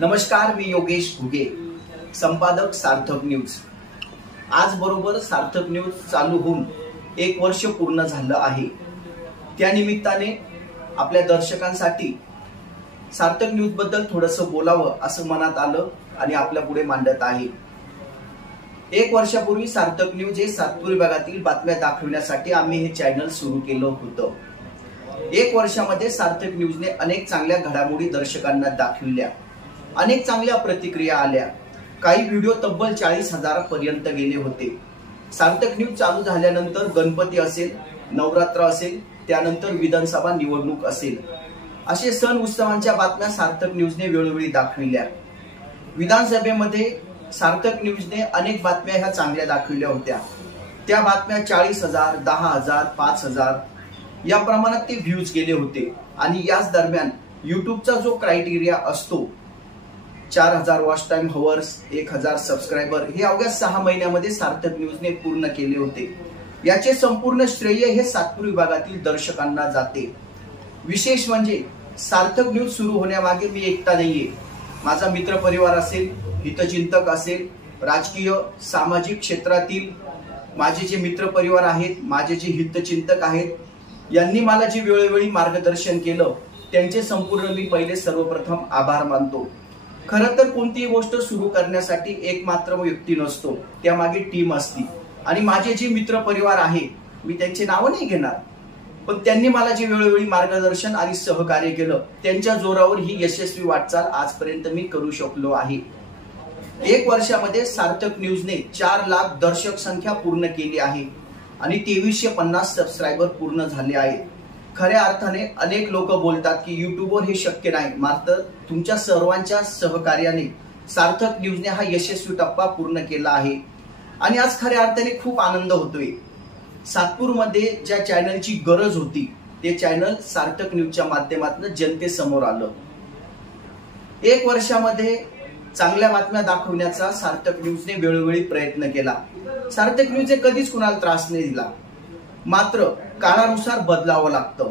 नमस्कार, मी योगेश घुगे, संपादक सार्थक न्यूज। आज बरोबर सार्थक न्यूज चालू होऊन 1 वर्ष पूर्ण झालं आहे। त्या निमित्ताने आपल्या दर्शकांसाठी सार्थक न्यूज बद्दल थोडंसं बोलावं असं मनात आलं आणि आपल्या पुढे मांडत आहे। 1 वर्षापूर्वी सार्थक न्यूज हे सातपूर विभागातील बातम्या दाखवण्यासाठी आम्ही हे चॅनल सुरू केलं होतं। 1 वर्षामध्ये सार्थक न्यूजने अनेक चांगल्या घडामोडी दर्शकांना दाखविल्या, अनेक चांगल्या प्रतिक्रिया आल्या। काही व्हिडिओ तब्बल 40,000 पर्यंत गेले होते। सार्थक न्यूज चालू झाल्यानंतर गणपती असेल, नवरात्र असेल, त्यानंतर विधानसभा निवडणूक असेल, असे सण उत्सवांच्या बातम्या सार्थक न्यूजने वेळोवेळी दाखविल्या। विधानसभेमध्ये सार्थक न्यूजने अनेक बातम्या ह्या चांगल्या दाखविल्या होत्या। त्या बातम्या 40,000, 10,000, 5,000 या प्रमाणात ते व्ह्यूज गेले होते। आणि याच दरम्यान युट्यूबचा जो क्रायटेरिया असतो 4,000 वॉच टाइम हवर्स, 1,000 सबस्क्रायबर, हे अवघ्या 6 महिन्यामध्ये सार्थक न्यूजने पूर्ण केले होते। याचे संपूर्ण श्रेय हे सातपूर विभागातील दर्शकांना जाते। विशेष म्हणजे सार्थक न्यूज सुरू होण्यामागे मी एकटा नाहीये। माझा मित्र परिवार असेल, हितचिंतक असेल, राजकीय सामाजिक क्षेत्रातील माझे जे मित्र परिवार आहेत, माझे जे हितचिंतक आहेत, यांनी मला जे वेळोवेळी मार्गदर्शन केलं, त्यांचे संपूर्ण मी पहिले सर्वप्रथम आभार मानतो। खरं तर कोणतीही गोष्ट सुरू करण्यासाठी एक मात्र व्यक्ती नसतो, त्यामागे टीम असते। आणि माझे जे मित्र परिवार आहे, मी त्यांचे नाव नाही घेणार, पण त्यांनी मला जे वेळोवेळी मार्गदर्शन आणि सहकार्य केलं, त्यांच्या जोरावर ही यशस्वी वाटचाल आजपर्यंत मी करू शकलो आहे। 1 वर्षामध्ये सार्थक न्यूजने 4 लाख दर्शक संख्या पूर्ण केली आहे आणि 2350 सबस्क्रायबर पूर्ण झाले आहेत। खऱ्या अर्थाने अनेक लोक बोलतात की युट्यूबवर हे शक्य नाही, मात्र तुमच्या सर्वांच्या सहकार्याने सार्थक न्यूजने हा यशस्वी टप्पा पूर्ण केला आहे। आणि आज खऱ्या अर्थाने खूप आनंद होतोय। सातपूरमध्ये ज्या चॅनलची गरज होती, ते चॅनल सार्थक न्यूजच्या माध्यमातून जनतेसमोर आलं। 1 वर्षामध्ये चांगल्या बातम्या दाखवण्याचा सार्थक न्यूजने वेळोवेळी प्रयत्न केला। सार्थक न्यूजने कधीच कुणाला त्रास नाही दिला, मात्र काळानुसार बदलावं लागतं।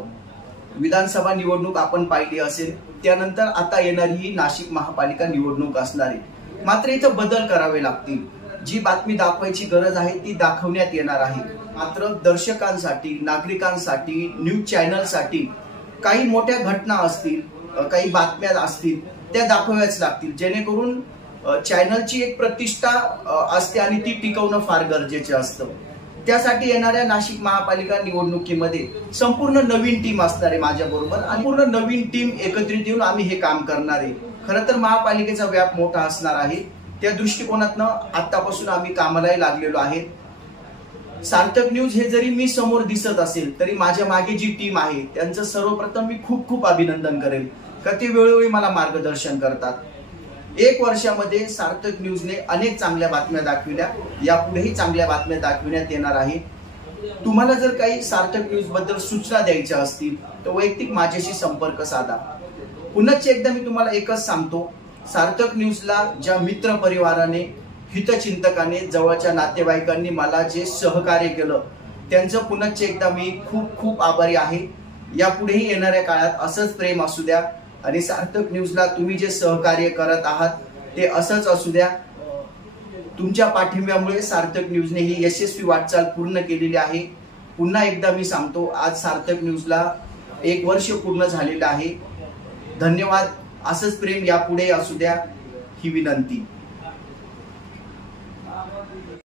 विधानसभा निवडणूक आपण पाहिली असेल, त्यानंतर आता येणारी ही नाशिक महापालिका निवडणूक असणार आहे। मात्र इथं बदल करावे लागतील। जी बातमी दाखवायची गरज आहे ती दाखवण्यात येणार आहे। मात्र दर्शकांसाठी, नागरिकांसाठी, न्यूज चॅनलसाठी काही मोठ्या घटना असतील, काही बातम्या असतील, त्या दाखवाव्याच लागतील, जेणेकरून चॅनलची एक प्रतिष्ठा असते आणि ती टिकवणं फार गरजेचे असतं। त्यासाठी येणाऱ्या नाशिक महापालिका निवडणुकीमध्ये संपूर्ण नवीन टीम असणार आहे माझ्या बरोबर, आणि पूर्ण नवीन टीम एकत्रित येऊन आम्ही हे काम करणार आहे। खरं तर महापालिकेचा व्याप मोठा असणार आहे, त्या दृष्टिकोनातनं आतापासून आम्ही कामालाही लागलेलो आहे। सार्थक न्यूज हे जरी मी समोर दिसत असेल, तरी माझ्या मागे जी टीम आहे त्यांचं सर्वप्रथम मी खूप खूप अभिनंदन करेल, का ते वेळोवेळी मला मार्गदर्शन करतात। 1 वर्षामध्ये सार्थक न्यूजने अनेक चांगल्या बातम्या दाखविल्या, यापुढेही चांगल्या बातम्या दाखविण्यात येणार आहे। तुम्हाला जर काही सार्थक न्यूज बद्दल सूचना द्यायच्या असतील तर वैयक्तिक माझ्याशी संपर्क साधा। पुन्हा एकदा मी तुम्हाला एकच सांगतो, सार्थक न्यूजला ज्या मित्र परिवाराने, हितचिंतकाने, जवळच्या नातेवाईकांनी मला जे सहकार्य केलं, त्यांचं पुन्हा एकदा मी खूप खूप आभारी आहे। यापुढेही येणाऱ्या काळात असंच प्रेम असू द्या आणि सार्थक न्यूजला तुम्ही जे सहकार्य करत आहात ते असंच असू द्या। तुमच्या पाठिंब्यामुळे सार्थक न्यूजने ही यशस्वी वाटचाल पूर्ण केलेली आहे। पुन्हा एकदा मी सांगतो, आज सार्थक न्यूजला 1 वर्ष पूर्ण झालेलं आहे। धन्यवाद। असंच प्रेम यापुढे असू द्या, ही विनंती।